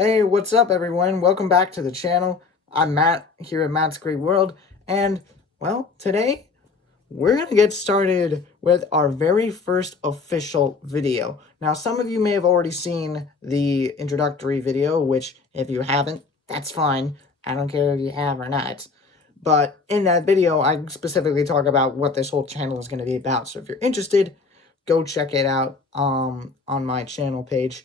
Hey, what's up, everyone? Welcome back to the channel. I'm Matt here at Matt's Great World, and well, today we're gonna get started with our very first official video. Now, some of you may have already seen the introductory video, which if you haven't, that's fine. I don't care if you have or not. But in that video, I specifically talk about what this whole channel is going to be about. So if you're interested, go check it out on my channel page.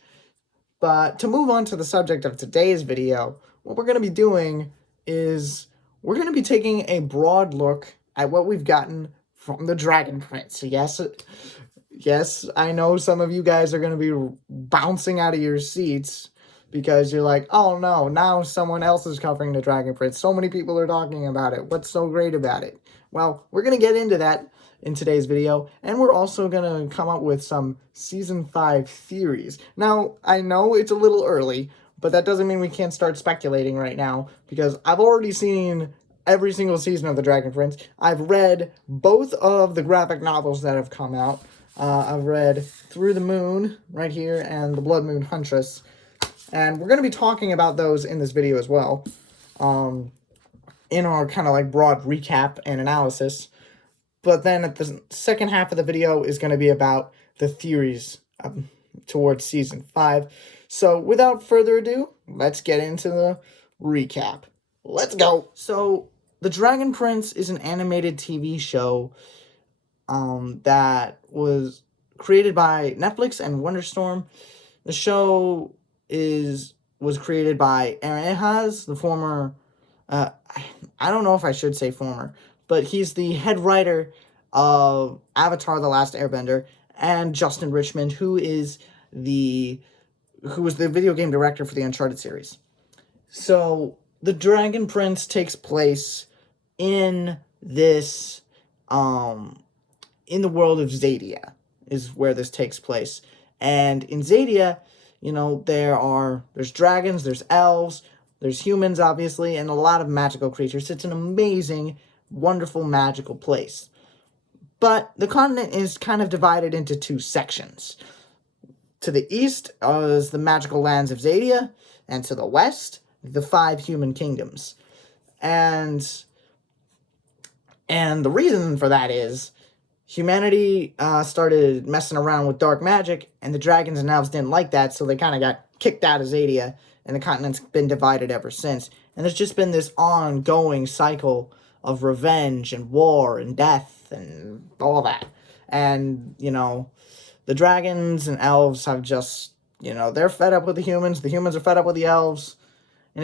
But to move on to the subject of today's video, what we're going to be doing is we're going to be taking a broad look at what we've gotten from the Dragon Prince. Yes, I know some of you guys are going to be bouncing out of your seats because you're like, oh no, now someone else is covering the Dragon Prince. So many people are talking about it. What's so great about it? Well, we're going to get into that in today's video, and we're also going to come up with some Season 5 theories. Now, I know it's a little early, but that doesn't mean we can't start speculating right now, because I've already seen every single season of The Dragon Prince. I've read both of the graphic novels that have come out. I've read Through the Moon, right here, and The Blood Moon Huntress. And we're going to be talking about those in this video as well, in our kind of like broad recap and analysis. But then at the second half of the video is going to be about the theories towards Season 5. So without further ado, let's get into the recap. Let's go! So, The Dragon Prince is an animated TV show that was created by Netflix and Wonderstorm. The show was created by Aaron Ehasz, the former, I don't know if I should say former, but he's the head writer of Avatar: The Last Airbender, and Justin Richmond, who was the video game director for the Uncharted series. So, The Dragon Prince takes place in this, in the world of Xadia, is where this takes place. And in Xadia, you know, there's dragons, there's elves, there's humans, obviously, and a lot of magical creatures. It's an amazing, wonderful, magical place. But the continent is kind of divided into two sections. To the east is the magical lands of Xadia, and to the west, the 5 human kingdoms. And the reason for that is humanity started messing around with dark magic, and the dragons and elves didn't like that, so they kind of got kicked out of Xadia, and the continent's been divided ever since. And there's just been this ongoing cycle of revenge and war and death and all that. And, you know, the dragons and elves have just, you know, they're fed up with the humans are fed up with the elves, and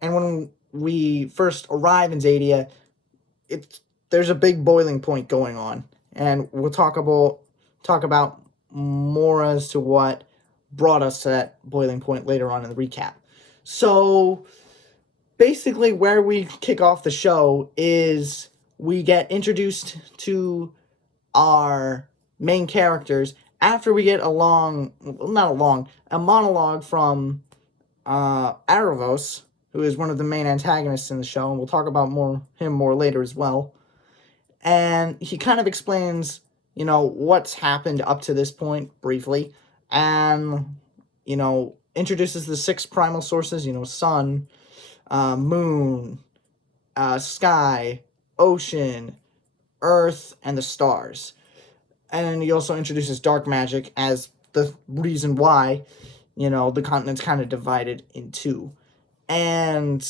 when we first arrive in Xadia, there's a big boiling point going on. And we'll talk about more as to what brought us to that boiling point later on in the recap. So, basically, where we kick off the show is we get introduced to our main characters after we get a monologue from Aravos, who is one of the main antagonists in the show, and we'll talk about him more later as well. And he kind of explains, you know, what's happened up to this point briefly, and, you know, introduces the 6 primal sources, you know, sun, moon, sky, ocean, earth, and the stars. And he also introduces dark magic as the reason why, you know, the continent's kind of divided in two. And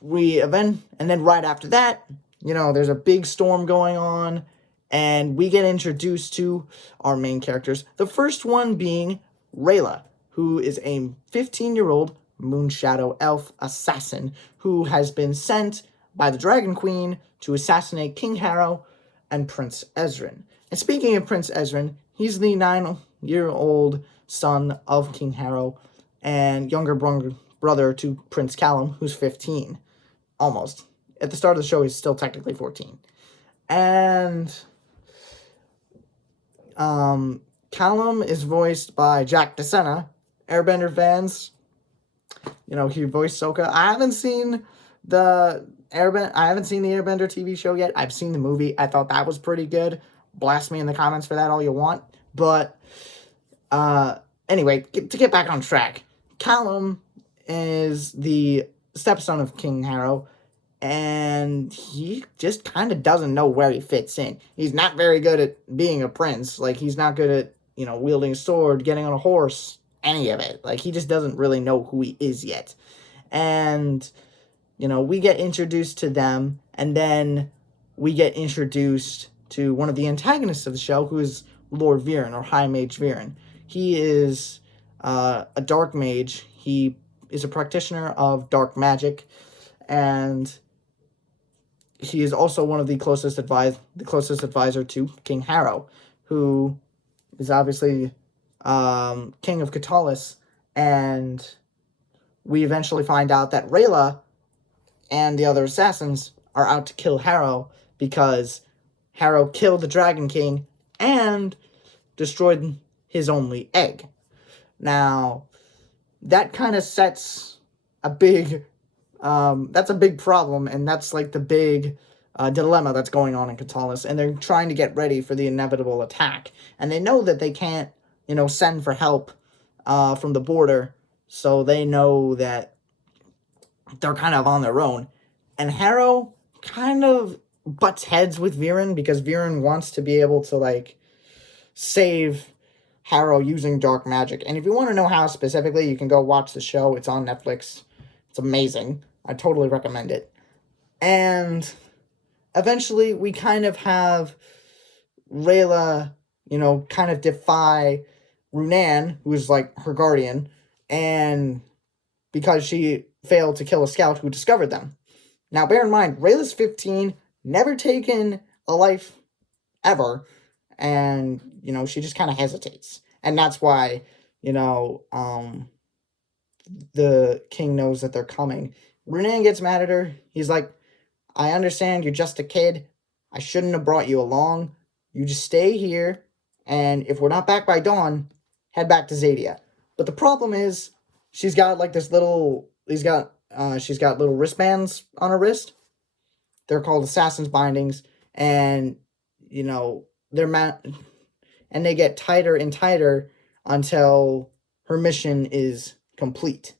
then right after that, you know, there's a big storm going on, and we get introduced to our main characters. The first one being Rayla, who is a 15-year-old Moonshadow elf assassin who has been sent by the Dragon Queen to assassinate King Harrow and Prince Ezrin. And speaking of Prince Ezrin, he's the 9-year-old son of King Harrow and younger brother to Prince Callum, who's 15. Almost. At the start of the show, he's still technically 14. And Callum is voiced by Jack DeSena. Airbender fans, you know, he voiced Sokka. I haven't seen the Airbender TV show yet. I've seen the movie. I thought that was pretty good. Blast me in the comments for that all you want. But anyway, to get back on track, Callum is the stepson of King Harrow, and he just kind of doesn't know where he fits in. He's not very good at being a prince. Like, he's not good at, wielding a sword, getting on a horse, any of it. Like, he just doesn't really know who he is yet. And, we get introduced to them, and then we get introduced to one of the antagonists of the show, who is Lord Viren, or High Mage Viren. He is a dark mage. He is a practitioner of dark magic, and he is also one of the closest advisor to King Harrow, who is obviously king of Katalis, and we eventually find out that Rayla and the other assassins are out to kill Harrow because Harrow killed the Dragon King and destroyed his only egg. Now, that kind of sets a big that's a big problem, and that's like the big dilemma that's going on in Katalis, and they're trying to get ready for the inevitable attack, and they know that they can't, send for help from the border, so they know that they're kind of on their own, and Harrow kind of butts heads with Viren, because Viren wants to be able to, like, save Harrow using dark magic, and if you want to know how specifically, you can go watch the show. It's on Netflix. It's amazing. I totally recommend it. And eventually we kind of have Rayla, kind of defy Runan, who is like her guardian, and because she failed to kill a scout who discovered them. Now, bear in mind, Rayla's 15, never taken a life ever, and, she just kind of hesitates. And that's why, the king knows that they're coming. Runan gets mad at her. He's like, I understand you're just a kid. I shouldn't have brought you along. You just stay here, and if we're not back by dawn, head back to Zadia. But the problem is, she's got like this little, she's got little wristbands on her wrist. They're called assassin's bindings, and, and they get tighter and tighter until her mission is complete,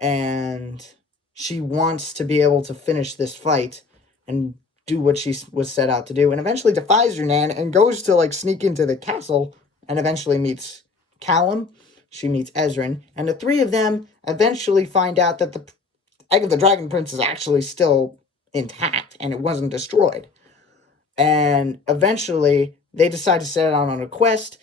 and she wants to be able to finish this fight and do what she was set out to do, and eventually defies Runan and goes to like sneak into the castle, and eventually meets Callum. She meets Ezran, and the three of them eventually find out that the Egg of the Dragon Prince is actually still intact and it wasn't destroyed. And eventually they decide to set out on a quest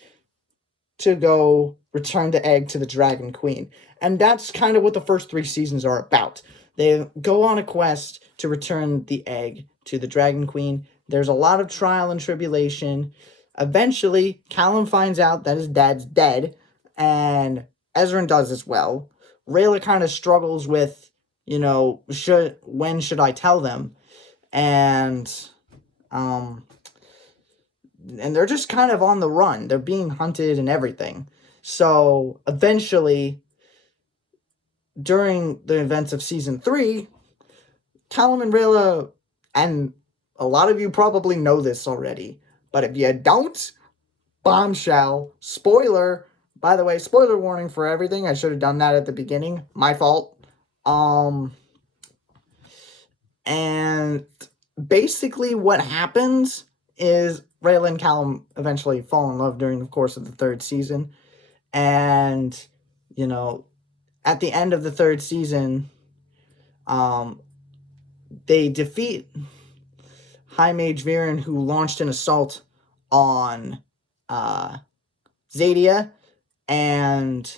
to go return the egg to the Dragon Queen. And that's kind of what the first 3 seasons are about. They go on a quest to return the egg to the Dragon Queen. There's a lot of trial and tribulation. Eventually, Callum finds out that his dad's dead, and Ezran does as well. Rayla kind of struggles with, when should I tell them? And they're just kind of on the run. They're being hunted and everything. So eventually, during the events of season 3, Callum and Rayla, and a lot of you probably know this already, but if you don't, bombshell, spoiler, by the way, spoiler warning for everything. I should have done that at the beginning. My fault. And basically what happens is Rayla and Callum eventually fall in love during the course of the 3rd season. And, at the end of the 3rd season, they defeat High Mage Viren, who launched an assault on Zadia, and,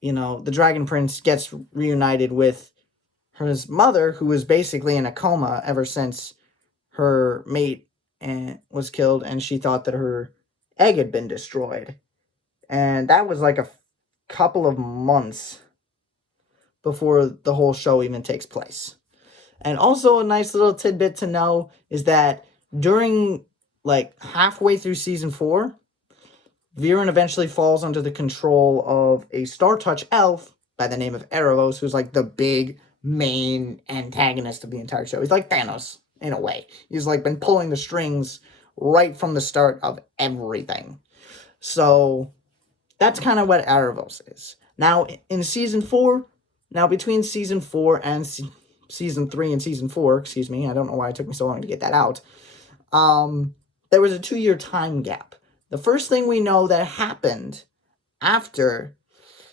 the Dragon Prince gets reunited with his mother, who was basically in a coma ever since her mate was killed, and she thought that her egg had been destroyed. And that was like a couple of months before the whole show even takes place. And also a nice little tidbit to know is that during, like, halfway through season 4, Viren eventually falls under the control of a Star Touch elf by the name of Erebos, who's like the big main antagonist of the entire show. He's like Thanos, in a way. He's like been pulling the strings right from the start of everything. So that's kind of what Erebos is. Now, in season 4, between season 4 and season 3 and season 4, excuse me, I don't know why it took me so long to get that out, there was a 2-year time gap. The first thing we know that happened after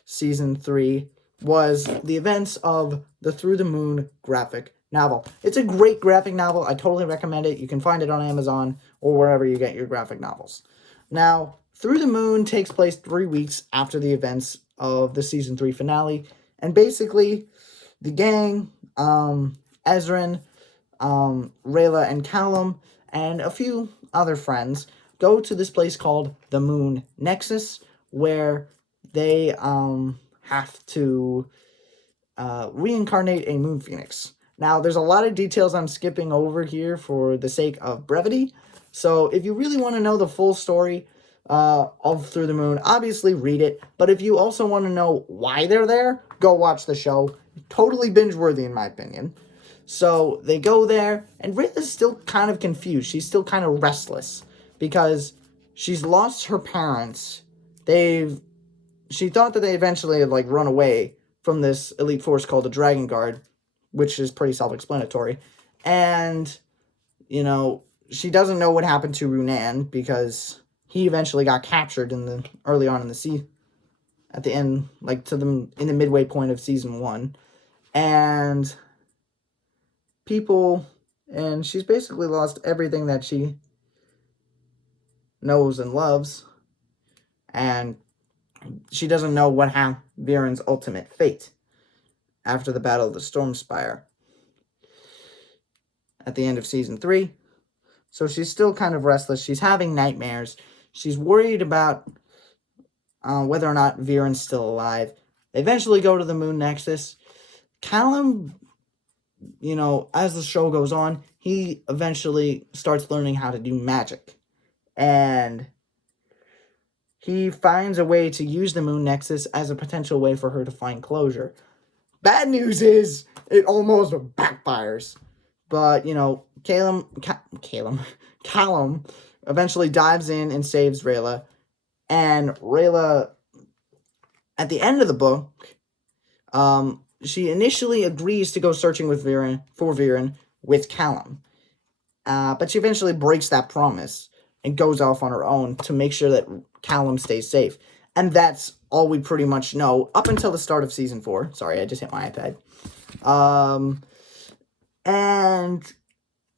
season 3 was the events of the Through the Moon graphic novel. It's a great graphic novel. I totally recommend it. You can find it on Amazon or wherever you get your graphic novels. Now, Through the Moon takes place 3 weeks after the events of the season 3 finale, and basically the gang, Ezran, Rayla and Callum, and a few other friends go to this place called the Moon Nexus, where they have to reincarnate a Moon Phoenix. Now, there's a lot of details I'm skipping over here for the sake of brevity, so if you really want to know the full story of Through the Moon, obviously read it, but if you also want to know why they're there, go watch the show. Totally binge-worthy in my opinion. So they go there, and Rita's still kind of confused. She's still kind of restless because she's lost her parents. She thought that they eventually had run away from this elite force called the Dragon Guard, which is pretty self-explanatory. And, she doesn't know what happened to Runan because he eventually got captured early on in the sea, at the end, in the midway point of season 1. And she's basically lost everything that she knows and loves, and she doesn't know what Viren's ultimate fate after the Battle of the Stormspire at the end of season 3. So she's still kind of restless. She's having nightmares. She's worried about whether or not Viren's still alive. They eventually go to the Moon Nexus. Callum, as the show goes on, he eventually starts learning how to do magic. And he finds a way to use the Moon Nexus as a potential way for her to find closure. Bad news is, it almost backfires. But, Callum eventually dives in and saves Rayla. And Rayla, at the end of the book, she initially agrees to go searching for Viren with Callum. But she eventually breaks that promise and goes off on her own to make sure that Callum stays safe. And that's all we pretty much know up until the start of season 4. Sorry, I just hit my iPad. And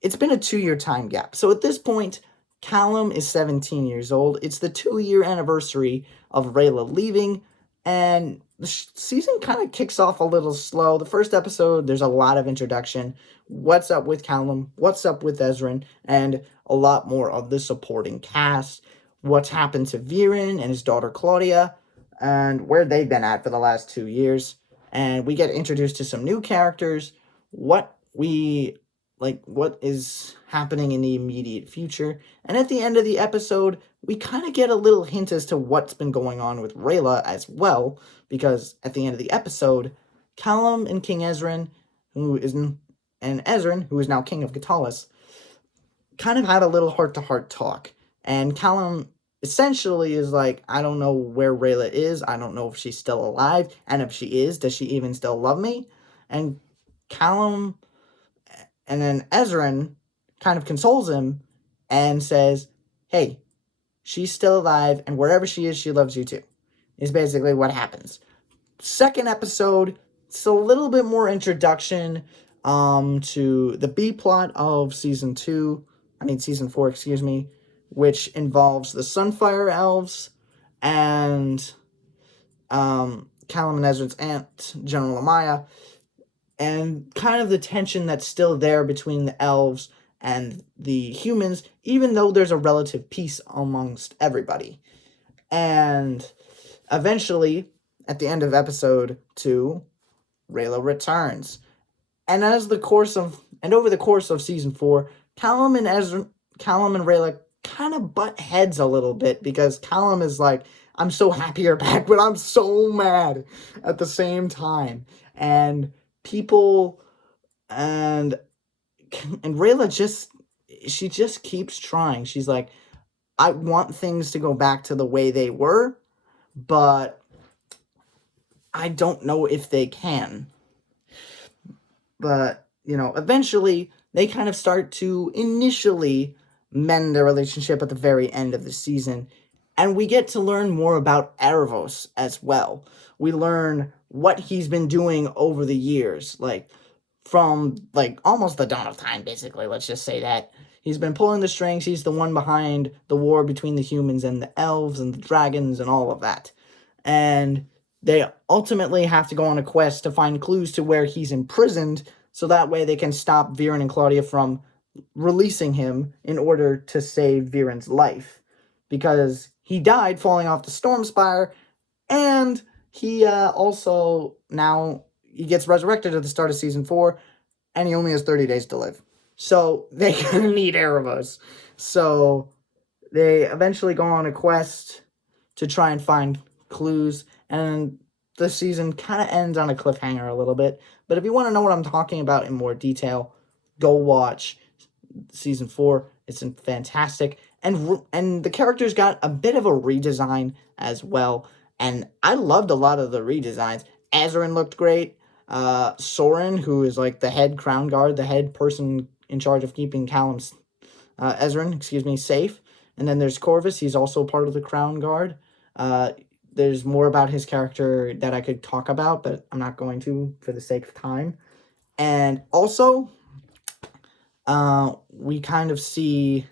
it's been a 2-year time gap. So at this point, Callum is 17 years old. It's the 2-year anniversary of Rayla leaving, and the season kind of kicks off a little slow. The first episode, there's a lot of introduction. What's up with Callum? What's up with Ezran? And a lot more of the supporting cast. What's happened to Viren and his daughter Claudia, and where they've been at for the last 2 years. And we get introduced to some new characters. What is happening in the immediate future. And at the end of the episode, we kind of get a little hint as to what's been going on with Rayla as well, because at the end of the episode, Callum and King Ezran, and Ezran, who is now King of Katalis, kind of had a little heart-to-heart talk. And Callum essentially is like, I don't know where Rayla is. I don't know if she's still alive. And if she is, does she even still love me? And Callum, and then Ezran kind of consoles him and says, hey, she's still alive, and wherever she is, she loves you too, is basically what happens. Second episode, it's a little bit more introduction to the B plot of season 4, which involves the Sunfire Elves and Callum and Ezran's aunt, General Amaya, and kind of the tension that's still there between the elves and the humans, even though there's a relative peace amongst everybody. And eventually, at the end of episode 2, Rayla returns. And over the course of season 4, Callum and Rayla kind of butt heads a little bit, because Callum is like, I'm so happy you're back, but I'm so mad at the same time. And people and Rayla just keeps trying. She's like, I want things to go back to the way they were, but I don't know if they can. But, eventually they kind of start to initially mend their relationship at the very end of the season. And we get to learn more about Erebos as well. We learn what he's been doing over the years, like from like almost the dawn of time, basically. Let's just say that. He's been pulling the strings. He's the one behind the war between the humans and the elves and the dragons and all of that. And they ultimately have to go on a quest to find clues to where he's imprisoned, so that way they can stop Viren and Claudia from releasing him in order to save Viren's life. Because he died falling off the Storm Spire, and he also now he gets resurrected at the start of season 4, and he only has 30 days to live. So they kind of need Erebos. So they eventually go on a quest to try and find clues, and the season kind of ends on a cliffhanger a little bit. But if you want to know what I'm talking about in more detail, go watch season 4. It's fantastic, and the characters got a bit of a redesign as well, and I loved a lot of the redesigns. Azarin looked great. Soren, who is like the head crown guard, the head person in charge of keeping Callum's Ezran, safe. And then there's Corvus. He's also part of the crown guard. There's more about his character that I could talk about, but I'm not going to for the sake of time. And also, we kind of see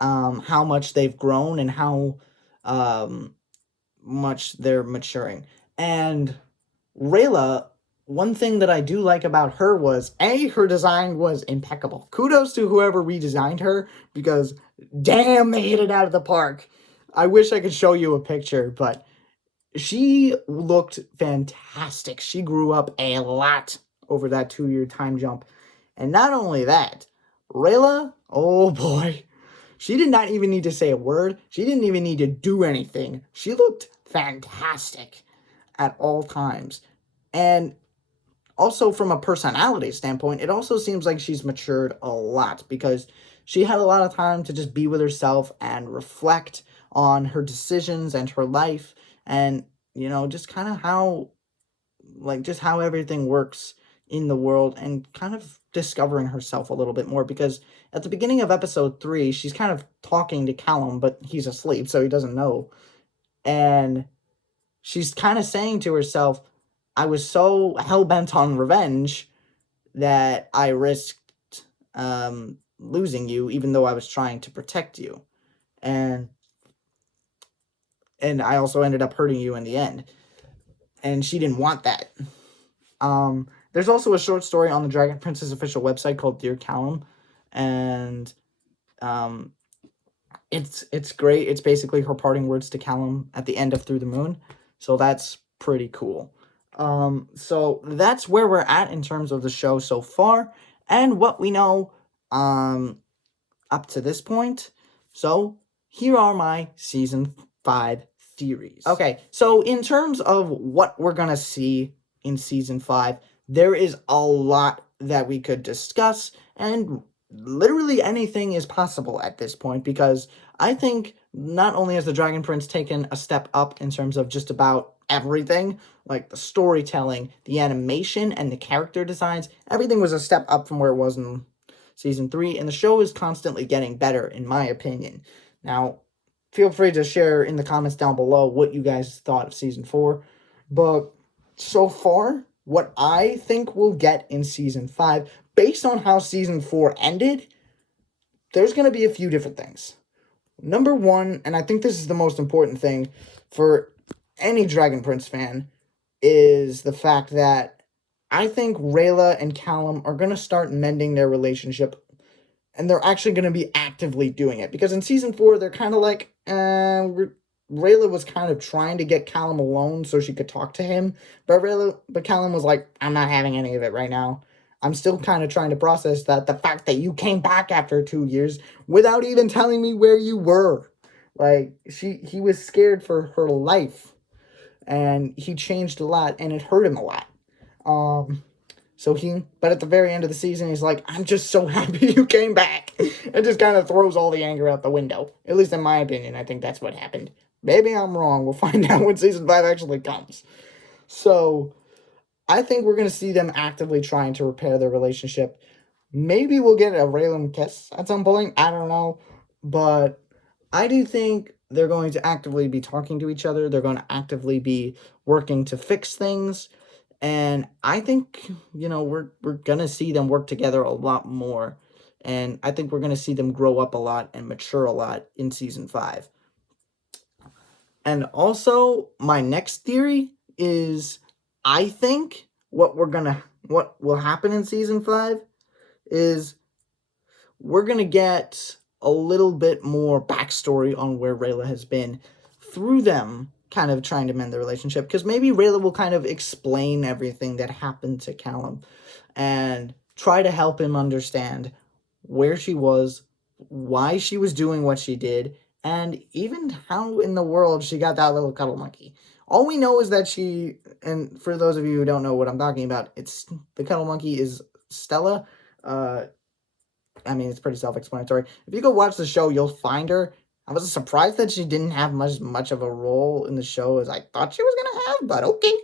how much they've grown and how much they're maturing. And Rayla, one thing that I do like about her was, her design was impeccable. Kudos to whoever redesigned her, because damn, they hit it out of the park. I wish I could show you a picture, but she looked fantastic. She grew up a lot over that 2-year time jump. And not only that, Rayla, oh boy, she did not even need to say a word. She didn't even need to do anything. She looked fantastic at all times. And also from a personality standpoint, it also seems like she's matured a lot, because she had a lot of time to just be with herself and reflect on her decisions and her life, and just kind of how everything works in the world, and kind of discovering herself a little bit more, because at the beginning of episode 3 she's kind of talking to Callum, but he's asleep, so he doesn't know, and she's kind of saying to herself, I was so hell-bent on revenge that I risked losing you, even though I was trying to protect you. And I also ended up hurting you in the end. And she didn't want that. There's also a short story on the Dragon Princess official website called Dear Callum. And it's great. It's basically her parting words to Callum at the end of Through the Moon. So that's pretty cool. So that's where we're at in terms of the show so far, and what we know up to this point. So here are my season 5 theories. Okay, so in terms of what we're gonna see in season 5, there is a lot that we could discuss, and literally anything is possible at this point, because I think not only has the Dragon Prince taken a step up in terms of just about everything, like the storytelling, the animation, and the character designs, everything was a step up from where it was in season 3, and the show is constantly getting better, in my opinion. Now, feel free to share in the comments down below what you guys thought of season 4, but so far, what I think we'll get in season 5, based on how season 4 ended, there's going to be a few different things. Number one, and I think this is the most important thing for any Dragon Prince fan, is the fact that I think Rayla and Callum are going to start mending their relationship, and they're actually going to be actively doing it. Because in season 4, they're kind of like, Rayla was kind of trying to get Callum alone so she could talk to him, but Callum was like, I'm not having any of it right now. I'm still kind of trying to process the fact that you came back after 2 years without even telling me where you were. Like, he was scared for her life, and he changed a lot, and it hurt him a lot. But at the very end of the season, he's like, I'm just so happy you came back. It just kind of throws all the anger out the window. At least in my opinion, I think that's what happened. Maybe I'm wrong. We'll find out when season 5 actually comes. So I think we're going to see them actively trying to repair their relationship. Maybe we'll get a Raylan kiss at some point. I don't know. But I do think they're going to actively be talking to each other. They're going to actively be working to fix things. And I think, we're going to see them work together a lot more. And I think we're going to see them grow up a lot and mature a lot in season 5. And also, my next theory is I think what will happen in season 5 is we're going to get a little bit more backstory on where Rayla has been through them kind of trying to mend the relationship, because maybe Rayla will kind of explain everything that happened to Callum and try to help him understand where she was, why she was doing what she did, and even how in the world she got that little cuddle monkey. All we know is that she, and for those of you who don't know what I'm talking about, it's the cuddle monkey is Stella. It's pretty self-explanatory. If you go watch the show, you'll find her. I was surprised that she didn't have much of a role in the show as I thought she was gonna have, but okay.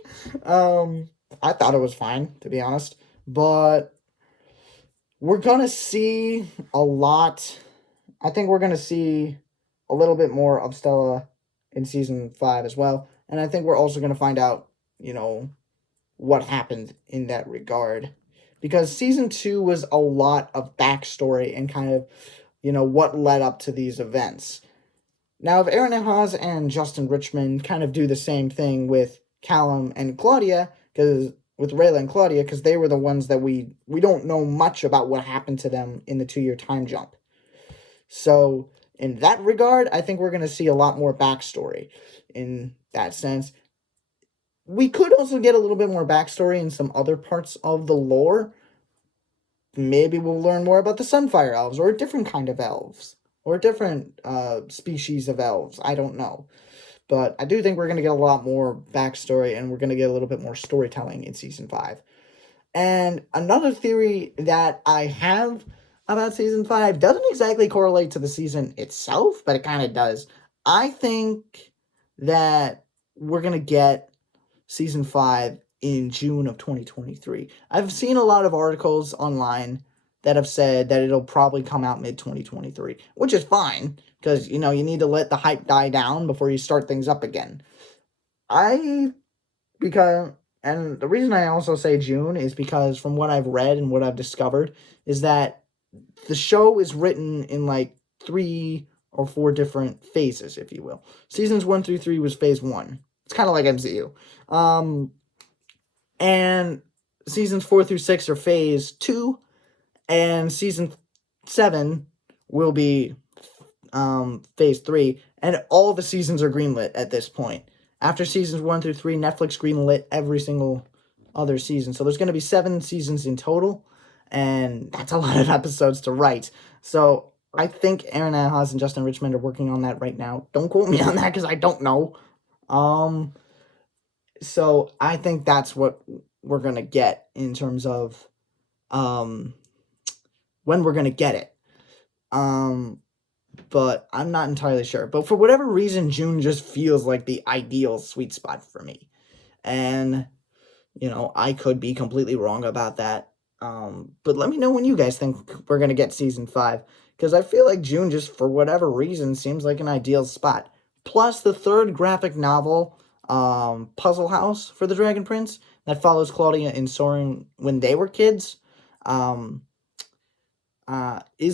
I thought it was fine, to be honest. But we're gonna see a lot. I think we're gonna see a little bit more of Stella in season 5 as well. And I think we're also gonna find out, what happened in that regard. Because season 2 was a lot of backstory and kind of, what led up to these events. Now, if Aaron Ehasz and Justin Richmond kind of do the same thing with Callum and Claudia, because with Rayla and Claudia, because they were the ones that we don't know much about what happened to them in the 2-year time jump. So, in that regard, I think we're going to see a lot more backstory in that sense. We could also get a little bit more backstory in some other parts of the lore. Maybe we'll learn more about the Sunfire Elves, or a different kind of elves, or a different species of elves. I don't know. But I do think we're going to get a lot more backstory, and we're going to get a little bit more storytelling in season 5. And another theory that I have about season 5 doesn't exactly correlate to the season itself, but it kind of does. I think that we're going to get season 5 in June of 2023. I've seen a lot of articles online that have said that it'll probably come out mid-2023, which is fine, because, you need to let the hype die down before you start things up again. And the reason I also say June is because from what I've read and what I've discovered is that the show is written in like 3 or 4 different phases, if you will. Seasons 1 through 3 was phase 1. It's kind of like MCU. And seasons 4 through 6 are phase 2, and season 7 will be phase 3, and all the seasons are greenlit at this point. After seasons 1 through 3, Netflix greenlit every single other season. So there's going to be 7 seasons in total, and that's a lot of episodes to write. So I think Aaron Ehasz and Justin Richmond are working on that right now. Don't quote me on that because I don't know. So I think that's what we're going to get in terms of when we're going to get it. But I'm not entirely sure. But for whatever reason, June just feels like the ideal sweet spot for me. And, I could be completely wrong about that. But let me know when you guys think we're going to get season 5. Because I feel like June just, for whatever reason, seems like an ideal spot. Plus, the 3rd graphic novel, Puzzle House for the Dragon Prince, that follows Claudia and Soren when they were kids, is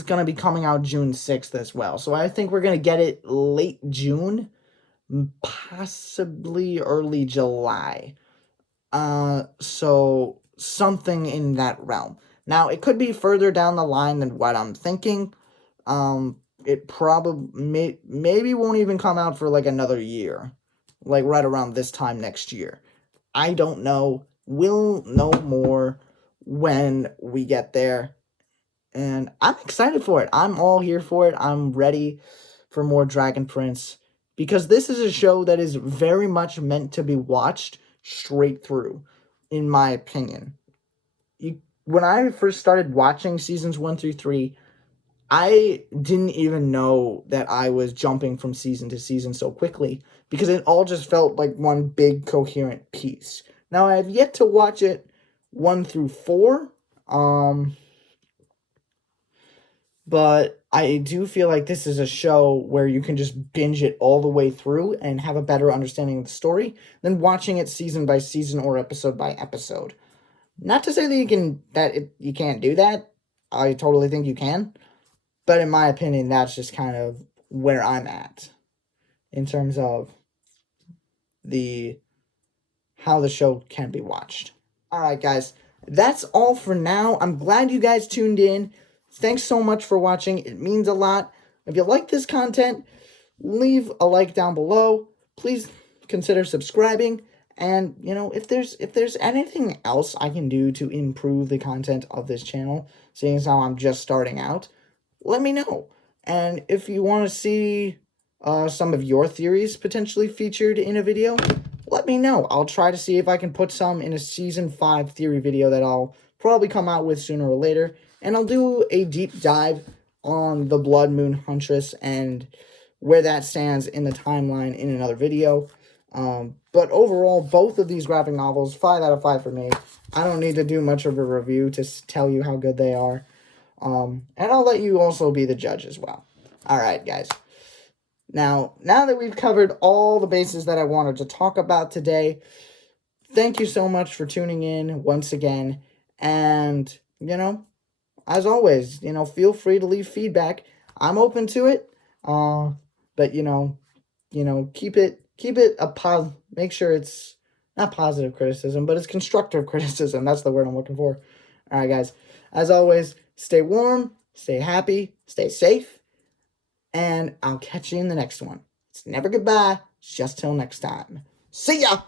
going to be coming out June 6th as well. So I think we're going to get it late June, possibly early July. So something in that realm. Now, it could be further down the line than what I'm thinking. It probably maybe won't even come out for like another year, like right around this time next year. I don't know. We'll know more when we get there. And I'm excited for it. I'm all here for it. I'm ready for more Dragon Prince, because this is a show that is very much meant to be watched straight through, in my opinion. When I first started watching seasons 1 through 3, I didn't even know that I was jumping from season to season so quickly, because it all just felt like one big coherent piece. Now, I have yet to watch it 1 through 4. But I do feel like this is a show where you can just binge it all the way through and have a better understanding of the story than watching it season by season or episode by episode. Not to say that you can't do that. I totally think you can. But in my opinion, that's just kind of where I'm at in terms of the how the show can be watched. All right, guys. That's all for now. I'm glad you guys tuned in. Thanks so much for watching. It means a lot. If you like this content, leave a like down below. Please consider subscribing. And, if there's anything else I can do to improve the content of this channel, seeing as how I'm just starting out, let me know. And if you want to see some of your theories potentially featured in a video, let me know. I'll try to see if I can put some in a Season 5 theory video that I'll probably come out with sooner or later. And I'll do a deep dive on the Blood Moon Huntress and where that stands in the timeline in another video. But overall, both of these graphic novels, 5 out of 5 for me. I don't need to do much of a review to tell you how good they are. And I'll let you also be the judge as well. Alright, guys. Now that we've covered all the bases that I wanted to talk about today, thank you so much for tuning in once again. And, as always, feel free to leave feedback. I'm open to it. But, keep it make sure it's not positive criticism, but it's constructive criticism. That's the word I'm looking for. All right, guys. As always, stay warm, stay happy, stay safe. And I'll catch you in the next one. It's never goodbye. It's just till next time. See ya!